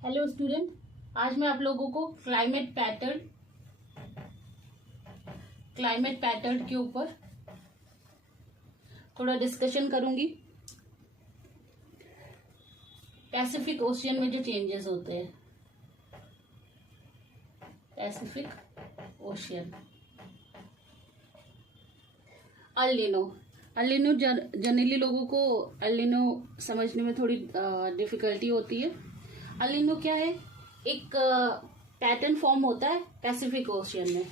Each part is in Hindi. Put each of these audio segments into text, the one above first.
हेलो स्टूडेंट, आज मैं आप लोगों को क्लाइमेट पैटर्न के ऊपर थोड़ा डिस्कशन करूंगी। पैसिफिक ओशियन में जो चेंजेस होते हैं, Pacific ocean. El Nino generally लोगों को अल नीनो समझने में थोड़ी डिफिकल्टी होती है। अल नीनो क्या है? एक पैटर्न फॉर्म होता है पैसिफिक ओशियन में।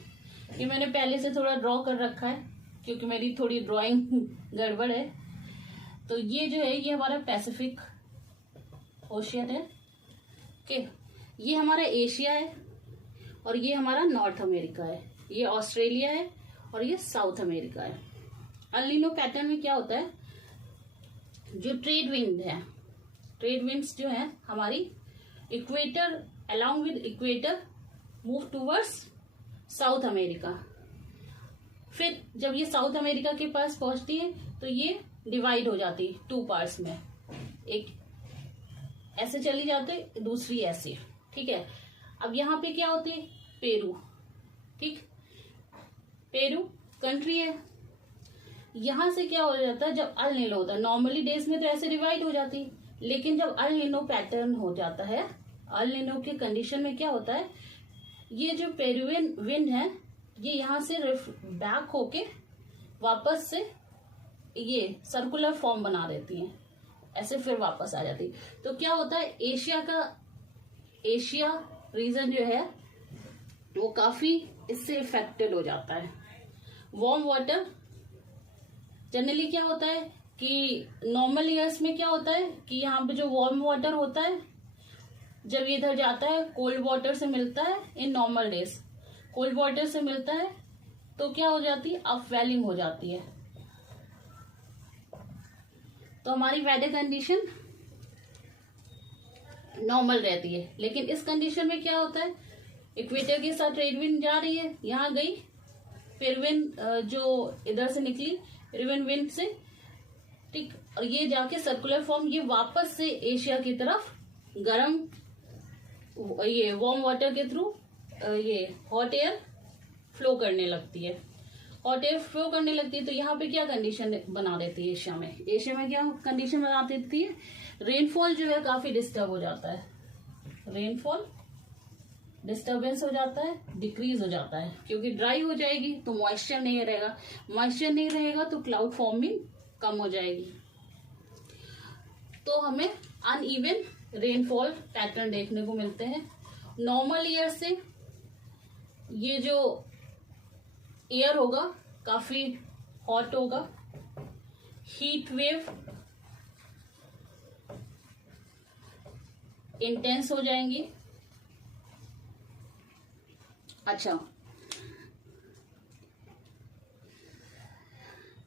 ये मैंने पहले से थोड़ा ड्रॉ कर रखा है क्योंकि मेरी थोड़ी ड्राइंग गड़बड़ है। तो ये जो है ये हमारा पैसिफिक ओशियन है। ओके, ये हमारा एशिया है और ये हमारा नॉर्थ अमेरिका है। ये ऑस्ट्रेलिया है और ये साउथ अमेरिका है। अल नीनो पैटर्न में क्या होता है? जो ट्रेड विंड है, ट्रेड विंड्स जो है हमारी equator, along with equator move towards south America. फिर जब ये साउथ अमेरिका के पास पहुंचती है तो ये डिवाइड हो जाती है टू पार्ट्स में। एक ऐसे चली जाती, दूसरी ऐसे। ठीक है, अब यहाँ पे क्या होती है? पेरू। ठीक, पेरू कंट्री है। यहां से क्या हो जाता है? जब अल नीनो होता है, नॉर्मली डेज में तो ऐसे डिवाइड हो जाती है, लेकिन जब अल नीनो पैटर्न हो जाता है, अल नीनो के कंडीशन में क्या होता है? ये जो पेरुवियन विंड है ये यहां से बैक होके वापस से ये सर्कुलर फॉर्म बना देती है, ऐसे फिर वापस आ जाती है। तो क्या होता है? एशिया रीजन जो है वो काफी इससे इफेक्टेड हो जाता है। वार्म वाटर जनरली क्या होता है कि नॉर्मल ईयर्स में क्या होता है कि यहाँ पे जो वार्म वाटर होता है जब ये इधर जाता है कोल्ड वाटर से मिलता है। In normal days cold water से मिलता है तो क्या हो जाती है? अपवेलिंग हो जाती है। तो हमारी वेदर कंडीशन नॉर्मल रहती है। लेकिन इस कंडीशन में क्या होता है? इक्वेटर के साथ ट्रेड विंड जा रही है, यहाँ गई, फिर विंड जो इधर से निकली पेरुवियन विंड से, ठीक, और ये जाके सर्कुलर फॉर्म ये वापस से एशिया की तरफ गर्म ये वार्म वाटर के थ्रू ये हॉट एयर फ्लो करने लगती है। हॉट एयर फ्लो करने लगती है तो यहाँ पे क्या कंडीशन बना देती है? एशिया में क्या कंडीशन बना देती है? रेनफॉल जो है काफी डिस्टर्ब हो जाता है। रेनफॉल डिस्टर्बेंस हो जाता है, डिक्रीज हो जाता है, क्योंकि ड्राई हो जाएगी तो मॉइस्चर नहीं रहेगा। मॉइस्चर नहीं रहेगा तो क्लाउड फॉर्मिंग कम हो जाएगी, तो हमें अनइवन रेनफॉल पैटर्न देखने को मिलते हैं। नॉर्मल ईयर से ये जो एयर होगा काफी हॉट होगा, हीट वेव इंटेंस हो जाएंगी। अच्छा,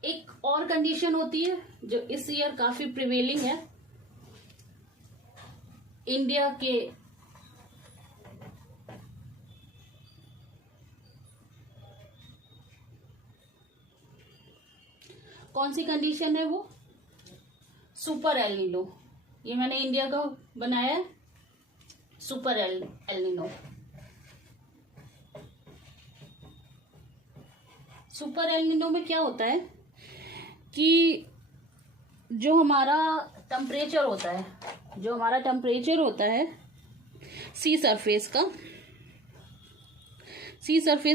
एक और कंडीशन होती है जो इस ईयर काफी प्रिवेलिंग है इंडिया के कौन सी कंडीशन है? वो सुपर एल नीनो। ये मैंने इंडिया का बनाया है, super El Nino. Super El Nino में क्या होता है कि जो हमारा टेम्परेचर होता है सी सरफेस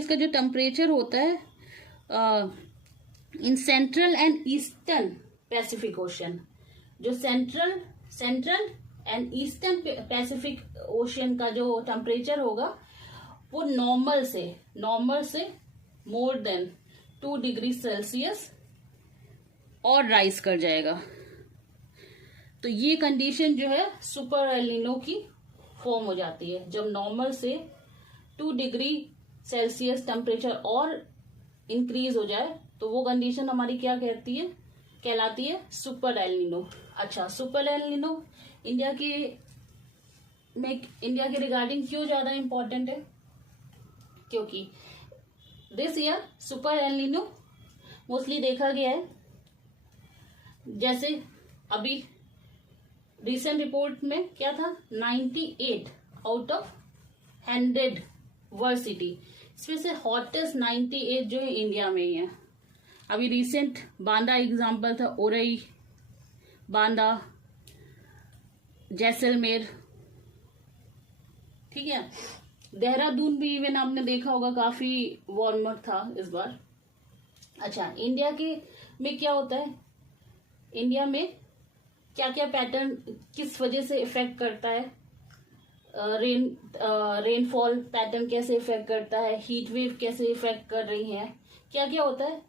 का जो टेम्परेचर होता है in central and eastern Pacific ocean, जो central and eastern Pacific ocean का जो टेम्परेचर होगा वो नॉर्मल से मोर देन 2 डिग्री सेल्सियस और राइज कर जाएगा। तो ये कंडीशन जो है सुपर एल नीनो की फॉर्म हो जाती है जब नॉर्मल से 2 डिग्री सेल्सियस टेम्परेचर और इंक्रीज हो जाए, तो वो कंडीशन हमारी क्या कहलाती है? Super El Nino. अच्छा, सुपर एल नीनो इंडिया के रिगार्डिंग क्यों ज्यादा इंपॉर्टेंट है? क्योंकि this year super El Nino mostly देखा गया है, जैसे अभी रिसेंट रिपोर्ट में क्या था, 98 आउट ऑफ 100 वर्ल्ड सिटी, इसमें से हॉटेस्ट 98 जो है इंडिया में ही है। अभी रिसेंट बांदा एग्जाम्पल था, ओरई, बांदा, जैसलमेर, ठीक है। देहरादून भी इवन आपने देखा होगा काफी वार्मर था इस बार। अच्छा, इंडिया के में क्या होता है, इंडिया में क्या क्या पैटर्न किस वजह से इफेक्ट करता है, रेनफॉल पैटर्न कैसे इफेक्ट करता है, हीट वेव कैसे इफेक्ट कर रही है, क्या क्या होता है।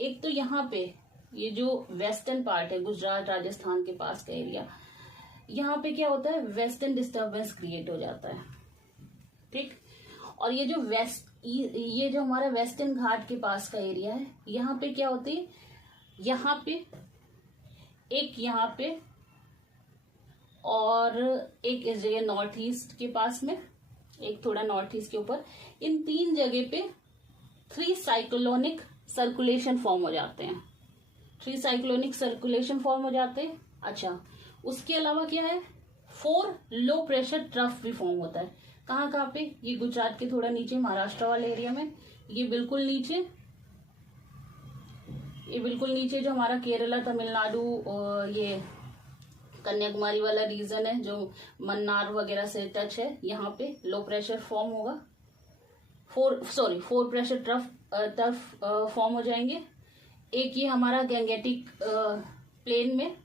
एक तो यहाँ पे ये जो वेस्टर्न पार्ट है, गुजरात राजस्थान के पास का एरिया, यहाँ पे क्या होता है, वेस्टर्न डिस्टर्बेंस क्रिएट हो जाता है, ठीक। और ये जो हमारा वेस्टर्न घाट के पास का एरिया है, यहाँ पे क्या होती है, यहाँ पे और एक इस जगह नॉर्थ ईस्ट के पास में, एक थोड़ा नॉर्थ ईस्ट के ऊपर, इन 3 जगह पे 3 साइक्लोनिक सर्कुलेशन फॉर्म हो जाते हैं, 3 साइक्लोनिक सर्कुलेशन फॉर्म हो जाते हैं। अच्छा, उसके अलावा क्या है, 4 लो प्रेशर ट्रफ भी फॉर्म होता है। कहाँ कहाँ पे, ये गुजरात के थोड़ा नीचे महाराष्ट्र वाले एरिया में, ये बिल्कुल नीचे जो हमारा केरला, तमिलनाडु और ये कन्याकुमारी वाला रीजन है जो मन्नार वगैरह से टच है, यहाँ पे लो प्रेशर फॉर्म होगा, 4 प्रेशर टर्फ फॉर्म हो जाएंगे। एक ये हमारा गैंगेटिक प्लेन में,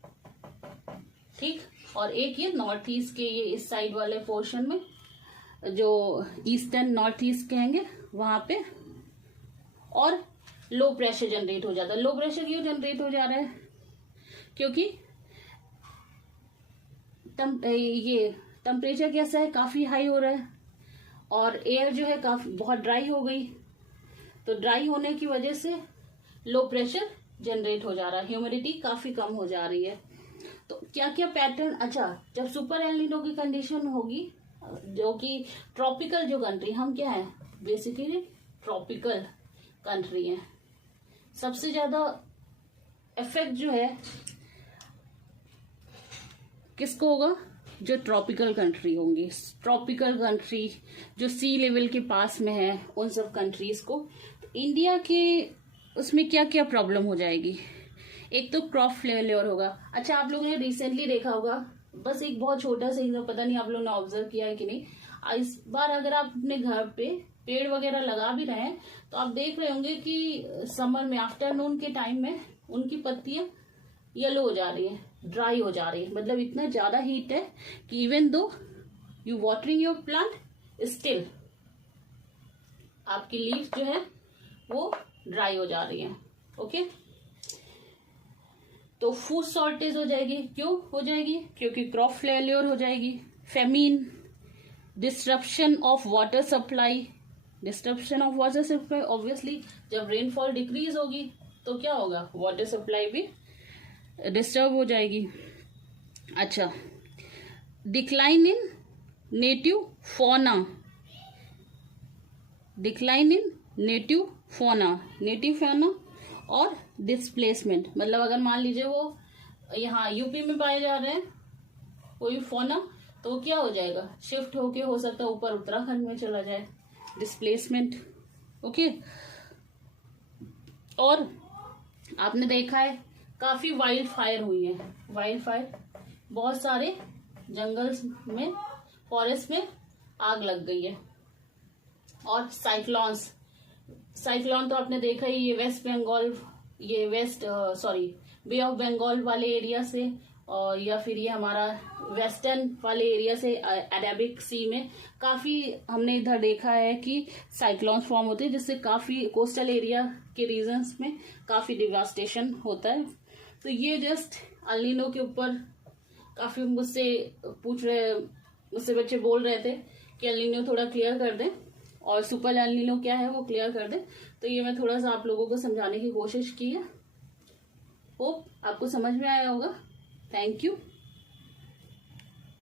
ठीक, और एक ये नॉर्थ ईस्ट के ये इस साइड वाले पोर्शन में, जो ईस्टर्न नॉर्थ ईस्ट कहेंगे वहां पे, और लो प्रेशर जनरेट हो जाता है। लो प्रेशर क्यों जनरेट हो जा रहा है, क्योंकि ये टेम्परेचर कैसा है, काफी हाई हो रहा है, और एयर जो है काफी बहुत ड्राई हो गई, तो ड्राई होने की वजह से लो प्रेशर जनरेट हो जा रहा है, ह्यूमिडिटी काफी कम हो जा रही है। तो क्या क्या पैटर्न, अच्छा, जब सुपर एल नीनो की कंडीशन होगी, जो कि ट्रॉपिकल जो कंट्री, हम क्या है, बेसिकली ट्रॉपिकल कंट्री है, सबसे ज्यादा इफेक्ट जो है किसको होगा, जो ट्रॉपिकल कंट्री होंगी, ट्रॉपिकल कंट्री जो सी लेवल के पास में है, उन सब कंट्रीज को। तो इंडिया के उसमें क्या क्या प्रॉब्लम हो जाएगी, एक तो क्रॉप फेलियर होगा। अच्छा, आप लोगों ने रिसेंटली देखा होगा, बस एक बहुत छोटा सा एग्जाम्पल, पता नहीं आप लोगों ने ऑब्जर्व किया है कि नहीं, इस बार अगर आप अपने घर पे पेड़ वगैरह लगा भी रहे हैं तो आप देख रहे होंगे कि समर में आफ्टरनून के टाइम में उनकी पत्तियां येलो हो जा रही है, ड्राई हो जा रही है, मतलब इतना ज्यादा हीट है कि even though you watering your plant still आपकी लीफ जो है वो ड्राई हो जा रही है। ओके, तो फूड शॉर्टेज हो जाएगी, क्यों हो जाएगी, क्योंकि क्रॉप फेलियर हो जाएगी, famine, disruption of water supply, obviously जब रेनफॉल डिक्रीज होगी तो क्या होगा, वाटर सप्लाई भी डिस्टर्ब हो जाएगी। अच्छा, decline in native fauna, native fauna और डिस्प्लेसमेंट, मतलब अगर मान लीजिए वो यहाँ यूपी में पाए जा रहे हैं कोई फौना, तो वो क्या हो जाएगा, शिफ्ट होके हो सकता है ऊपर उत्तराखंड में चला जाए, डिस्प्लेसमेंट। ओके, और आपने देखा है काफी वाइल्ड फायर हुई है, वाइल्ड फायर, बहुत सारे जंगल्स में, फॉरेस्ट में आग लग गई है। और साइक्लोन तो आपने देखा ही, ये बे ऑफ बंगाल वाले एरिया से, और या फिर ये हमारा वेस्टर्न वाले एरिया से अरेबिक सी में काफी हमने इधर देखा है कि साइक्लोन फॉर्म होते हैं, जिससे काफी कोस्टल एरिया के रीजन्स में काफी डिवास्टेशन होता है। तो ये जस्ट एल नीनो के ऊपर काफी मुझसे बच्चे बोल रहे थे कि एल नीनो थोड़ा क्लियर कर दें और सुपर एल नीनो क्या है वो क्लियर कर दें, तो ये मैं थोड़ा सा आप लोगों को समझाने की कोशिश की है। होप आपको समझ में आया होगा। Thank you.